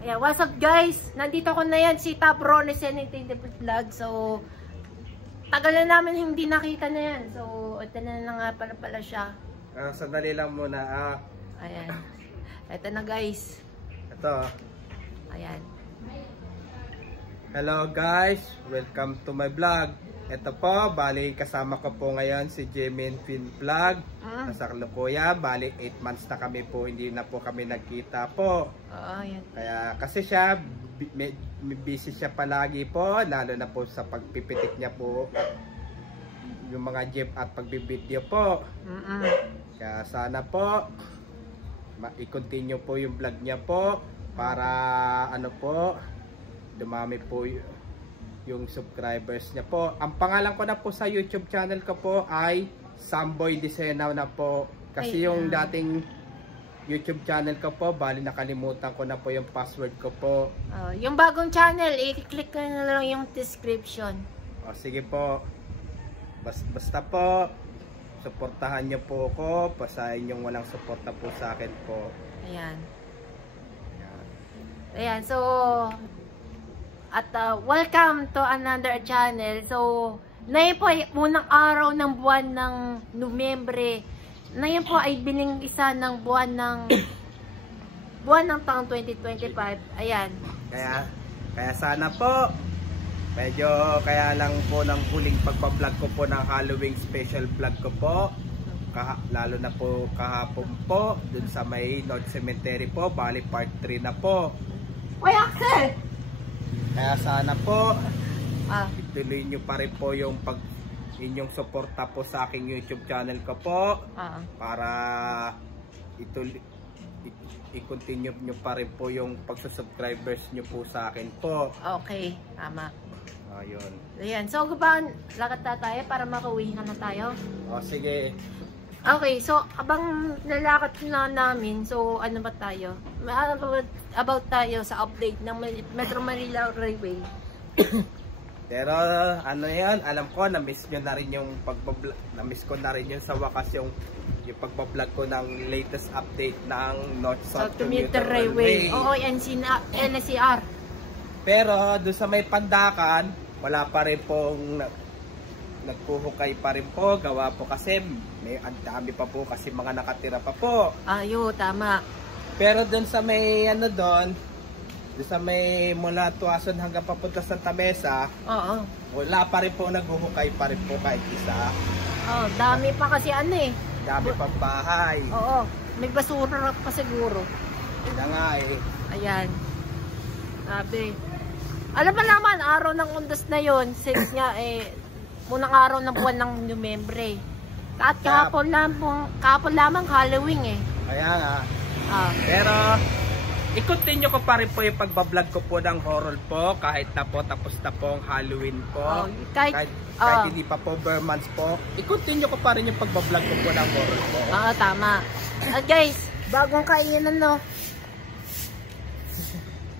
Ayan, what's up guys? Nandito ko na yan si Top Ronnie Senate Vlog. So, tagal na namin hindi nakita na yan. So, ito na nga pala siya. Sandali lang muna. Ayan. Ito na guys. Ito. Ayan. Hello guys, welcome to my vlog. Ito po, bali kasama ko po ngayon si Jimin Fin Vlog. Sa kalukuyan, bali 8 months na kami po, hindi na po kami nagkita po. Ayan. Kaya kasi siya, busy siya palagi po, lalo na po sa pagpipitik niya po at yung mga jeep at pagbibideo po. Kaya sana po, i-continue po yung vlog niya po para ano po, dumami po yung subscribers niya po. Ang pangalan ko na po sa YouTube channel ko po ay Samboy Desenaw na po. Kasi yung dating YouTube channel ko po, bali nakalimutan ko na po yung password ko po. Yung bagong channel, i-click ko na lang yung description. Sige po. Basta po, suportahan niyo po ako. Pasahin yung walang suporta po sa akin po. Ayan. Ayan, so at welcome to another channel. So, na yun po ay unang araw ng buwan ng Nobyembre. Na yun po ay bining isa ng buwan ng taong 2025. Ayan. Kaya sana po, medyo kaya lang po ng huling pagpa-vlog ko po ng Halloween special vlog ko po. Lalo na po kahapon po, dun sa may North Cemetery po, bali part 3 na po. Uy, Axel! Kaya sana po, ituloy nyo pa rin po yung inyong suporta po sa aking YouTube channel ko po. Para i-continue nyo pa rin po yung pagsusubscribers nyo po sa akin po. Okay, tama. Ayun. Ayan, so lakad na tayo para makauwi na tayo. Sige. Okay, so abang lalakad na namin, so ano ba tayo? About tayo sa update ng Metro Manila Railway. Pero ano yan, alam ko na-miss nyo na rin yung pagbablog, na-miss ko na rin yung sa wakas yung pagbablog ko ng latest update ng North-South Commuter Railway. Oo, NCR. Pero doon sa may Pandakan, wala pa rin pong nagpuhukay pa rin po, gawa po kasi may ang dami pa po kasi mga nakatira pa po. Ayo, tama. Pero doon sa may ano doon sa may mula Tuason hanggang papunta sa Tamesa, wala pa rin po, naghuhukay pa rin po kahit isa. Dami pa kasi ano eh. Dami pang bahay. Oo, may basura pa siguro. Kaya nga eh. Ayan. Sabi. Alam ba naman, araw ng Undas na yon, since nga munang araw ng buwan ng Nobyembre. At kahapon lamang Halloween eh. Kaya nga. Pero i-continue ko pa rin po yung pagbablog ko po ng horror po kahit na po tapos na po ang Halloween po. Kahit hindi pa po bare months po, i-continue ko pa rin yung pagbablog ko po ng horror po. Tama. At guys, bagong kainan no.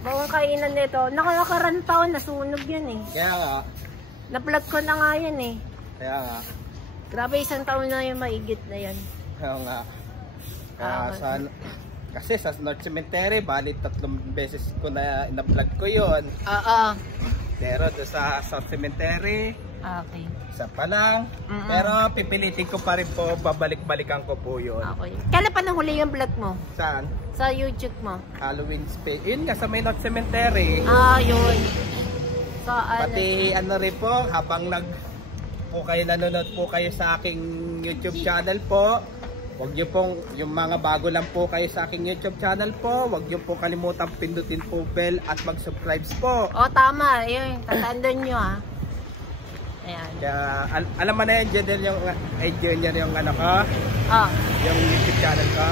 Bagong kainan nito. Nakakaran taon, nasunog yun eh. Kaya nga. Na-vlog ko na nga yan eh. Kaya nga. Grabe, isang taon na yung maigit na yan. Kaya nga. Kasi sa North Cemetery, bali 3 beses ko na ina-vlog ko yun. Pero doon sa South Cemetery, isa pa lang. Pero pipilitin ko pa rin po, babalik-balikan ko po yun. Okay. Kailan pa nahuli yung vlog mo? Saan? Sa YouTube mo. Halloween Space. Yun nga, sa may North Cemetery. Yun. Pati ano rin po, habang nanonood po kayo sa aking YouTube channel po, wag niyo pong, yung mga bago lang po kayo sa aking YouTube channel po, wag niyo po kalimutang pindutin po bell at mag-subscribe po. Tama, yun, tatandaan nyo ha. Ayan. Kaya, alam mo na yun, Junior yung ano ko, yung YouTube channel ko,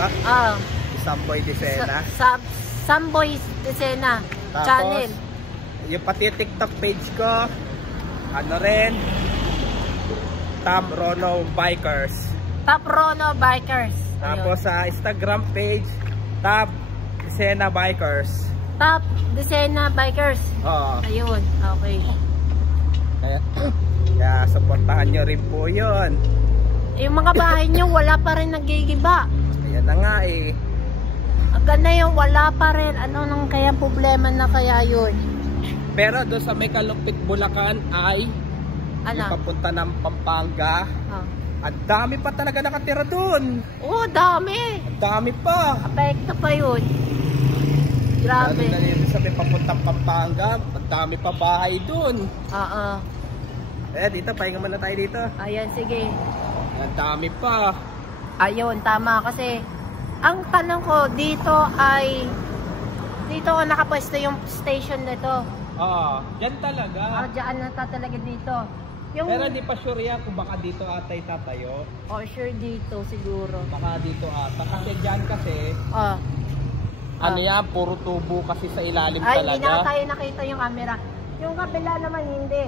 Samboy Desena. Samboy Desena channel. Yung pati TikTok page ko, ano rin, Top Rono Bikers. Top Rono Bikers. Tapos sa Instagram page, Top Desena Bikers. Top Desena Bikers. Ayun, okay. Kaya supportahan nyo rin po yun. Yung mga bahay nyo, wala pa rin nagigiba. Ayan na nga eh. hanggang na yung wala pa rin. Ano nang kaya problema na kaya yun? Pero doon sa may Kalumpit, Bulacan ay Ano? yung papunta ng Pampanga. Ah. Ang dami pa talaga nakatira doon. Oh, dami. Ang dami pa. Apekto pa yun. Lalo Grabe. na yun sa may papuntang Pampanga, ang dami pa bahay doon. Oo. Dito, pahinga muna tayo dito. Ayan, sige. Ang dami pa. Ayun, tama. Kasi, ang tanong ko, dito nakapwesto yung station nito. Yan talaga. Diyan na talaga dito. Yung, Pero hindi pa sure yan kung baka dito ata itatayo. oh, sure dito siguro. Baka dito ata. Kasi dyan kasi, Oh. yan, puro tubo kasi sa ilalim Ay, talaga. hindi na tayo nakita yung camera. Yung kabila naman, hindi.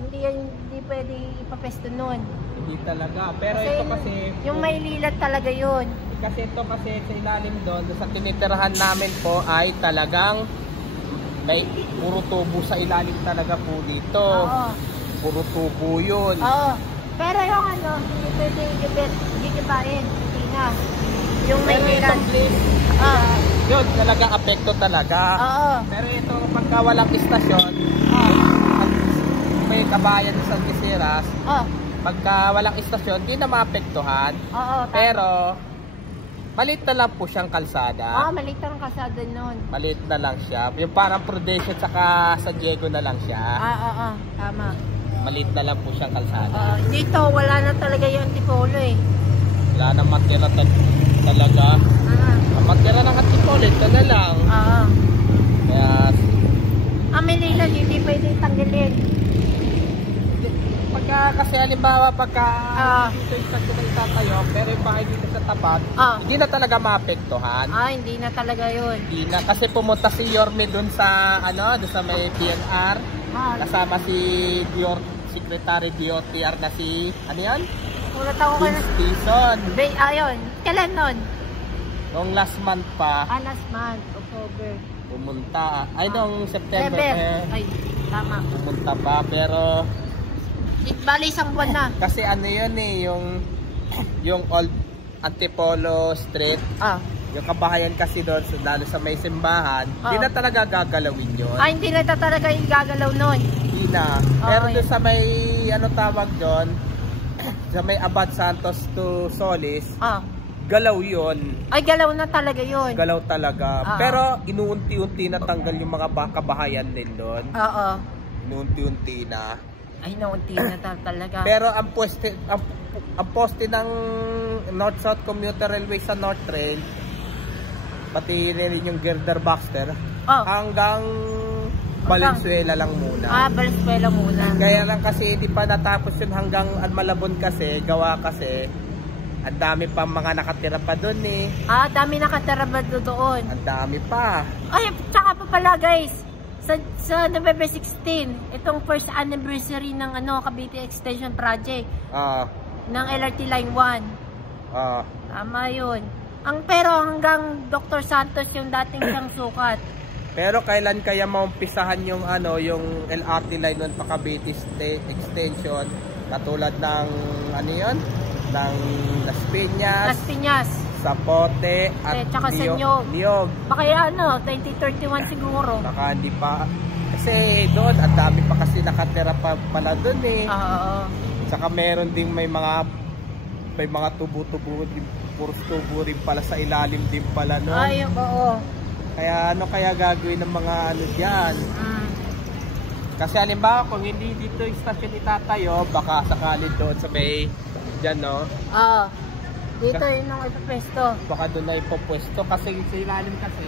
Hindi pwede ipapesto nun. Hindi talaga. Pero Kasi ito kasi, yung may lilat talaga yun. kasi ito kasi sa ilalim doon, sa tinitirahan namin po ay talagang may puro tubo sa ilalim talaga po dito. Oo. Puro tubo yun. Oo. Pero yung hindi pwede gigibain. Hindi na. Yung may Pero lilat. itong place, yun talaga apekto talaga. Oo. Pero ito pagka walang istasyon, pag may kabayan sa Algeciras, Oo. pagka walang istasyon, di na maapektuhan. Oo. Pero maliit na lang po siyang kalsada. Maliit ang kasada nun. Maliit na lang siya. Yung parang Prudential tsaka San Diego na lang siya. Oo. Tama. Maliit na lang po siyang kalsada. Dito, wala na talaga yung Antipolo eh. Wala na matira talaga. Ang matira ng Antipolo, ito na lang. Oo. Kaya, May lilat, hindi pwede tanggalin. pagka kasi halimbawa, pagka dito yung stasyon na itatayo, pero yung bahay dito sa tapat, hindi na talaga maapektuhan. Hindi na talaga yun. Hindi na. Kasi pumunta si Yorme dun sa, dun sa may PNR. Kasama si Secretary DOTR na si, yan? Ulat ako ka na. Vince Dizon. Ayun. Kailan nun? Nung last month pa, Last month, October. pumunta. Ay, nung September. Ay, tama. Pumunta pa, pero Bali, isang buwan na. kasi yun yung old Antipolo Street, yung kabahayan kasi doon, lalo sa may simbahan, hindi na talaga gagalawin yun. Hindi na talaga yung gagalaw nun. Hindi na. Pero doon sa may, tawag doon, sa may Abad Santos to Solis, galaw yun. Ay, galaw na talaga yun. Galaw talaga. Pero inuunti-unti na tanggal yung mga kabahayan din doon. Oo. Inuunti-unti na. Ay, naunti na talaga. Pero ang poste ng North-South Commuter Railway sa North Rail, pati rin yung girder Baxter, hanggang Valenzuela lang muna. Valenzuela muna. Kaya lang kasi hindi pa natapos yun hanggang Malabon kasi, gawa kasi ang dami pa mga nakatira pa doon eh. Dami nakatira ba doon? Ang dami pa. Ay, tsaka pa pala guys, sa November 16, itong first anniversary ng Cavite Extension Project ng LRT Line 1. Tama yun. Pero hanggang Dr. Santos yung dating siyang sukat. Pero kailan kaya maumpisahan yung yung LRT Line 1 pa Cavite Extension katulad ng ng Las Piñas, Zapote at tsaka sa Niog. Baka 2031 siguro. Baka hindi pa. Kasi doon, ang dami pa kasi nakatira pa pala doon eh. Saka meron ding may mga tubo-tubo, puros tubo rin pala sa ilalim din pala no. Ay, oo. Kaya kaya gagawin ng mga diyan? Kasi halimbawa kung hindi dito yung stasyon itatayo, baka sakali doon sa may dyan, no? Dito yun ang ipapwesto. Baka doon na ipapwesto kasi sa ilalim kasi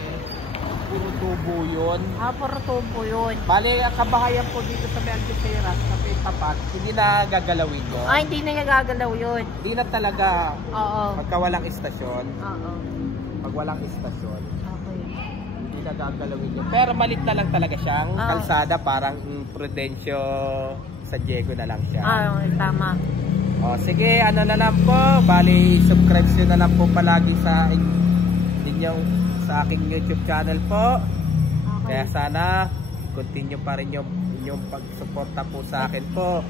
puro tubo yun. Puro tubo yun. Bali, ang kabahayan po dito sa may Algeciras, sa may tapat, hindi na gagalawin yun. Hindi na niya gagalaw yun. Hindi na talaga. Oo. Pagka walang istasyon. Oo. Pag walang istasyon, Okay. hindi na gagalawin yun. Pero malit na lang talaga siyang kalsada, parang Prudencio San Diego na lang siya. Tama. Sige, na lang po. Bali, subscribe nyo na lang po palagi sa aking YouTube channel po. Kaya sana continue pa rin yung pagsuporta po sa akin po.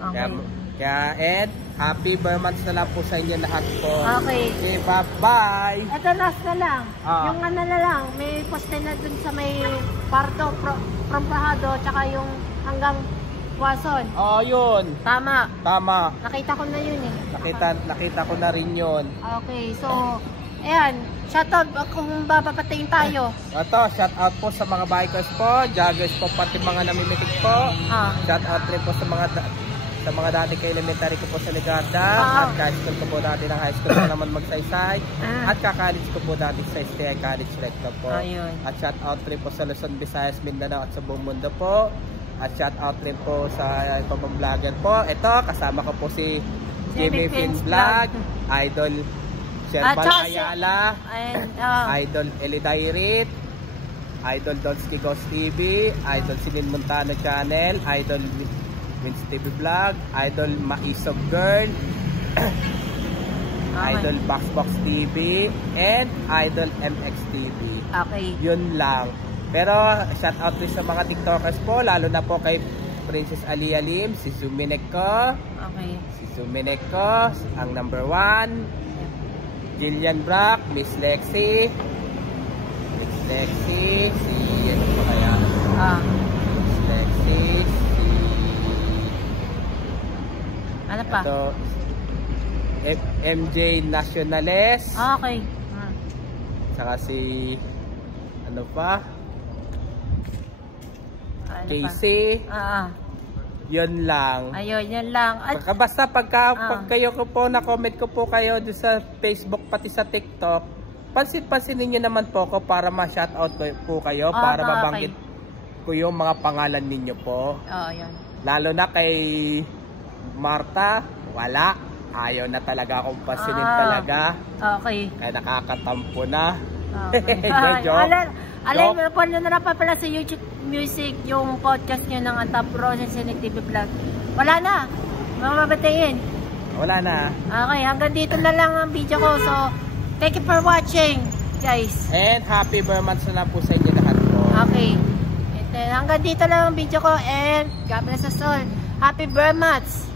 Kaya Kaya, and happy Burmans na lang po sa inyo lahat po. Okay. Okay, bye-bye. Ito last na lang. Ah. Yung ano na lang, may poste na dun sa may Parto, from Pahado, tsaka yung hanggang Quezon. Oh, yun. Tama. Tama. Nakita ko na yun eh. Nakita ko na rin yun. Okay, so, ayan. Shoutout kung babapatingin tayo. Ito, shout out po sa mga bikers po, joggers po, pati mga namimitik po. Shout out rin po sa mga dati ka elementary ko po sa Ligarda. At high school ko po dati ng high school ko naman magsaysay. At ka-college ko po dati sa STI College Recto po. Ayun. At shout out rin po sa Luzon, Visayas, Mindanao at sa buong mundo po. At shout out rin po sa ibang vlogger po. Ito, kasama ko po si Jimmy Fins Vlog, Idol Sherman Ayala, And, Idol Elidairit, Idol Donski Ghost TV, Idol Sinin Montano Channel, Idol Wins TV Vlog, Idol Maisog Girl, Idol Boxbox TV, and Idol MX TV. Okay. Yun lang. Pero shout out din sa mga TikTokers po, lalo na po kay Princess Alia Lim, si Sumineko. Okay. Si Sumineko, ang number 1. Jillian Brock, Miss Lexi. Si ano pa kaya? Miss Lexi, Ano pa? Ito, MJ Nacionales. Okay. Saka si ano pa? Ano JC. pa? Yun lang. Ayun, yan lang. At, Basta pag kayo ko po, na-comment ko po kayo doon sa Facebook pati sa TikTok, pansin-pansinin nyo naman po ko para ma-shoutout po kayo, para mabanggit ko yung mga pangalan ninyo po. yan. Lalo na kay Marta, wala. Ayaw na talaga akong pansinin talaga. Okay. Kaya nakakatampo na. Okay. Alay, po na lang pa pala sa YouTube Music yung podcast nyo ng Antap Roses and TV Vlog. Wala na. Mamabatiin. Wala na. Okay, hanggang dito na lang ang video ko. So, thank you for watching, guys. And happy Burmans na lang po sa inyo lahat po. Okay. And then, hanggang dito lang ang video ko and God bless us all. Happy Burmans!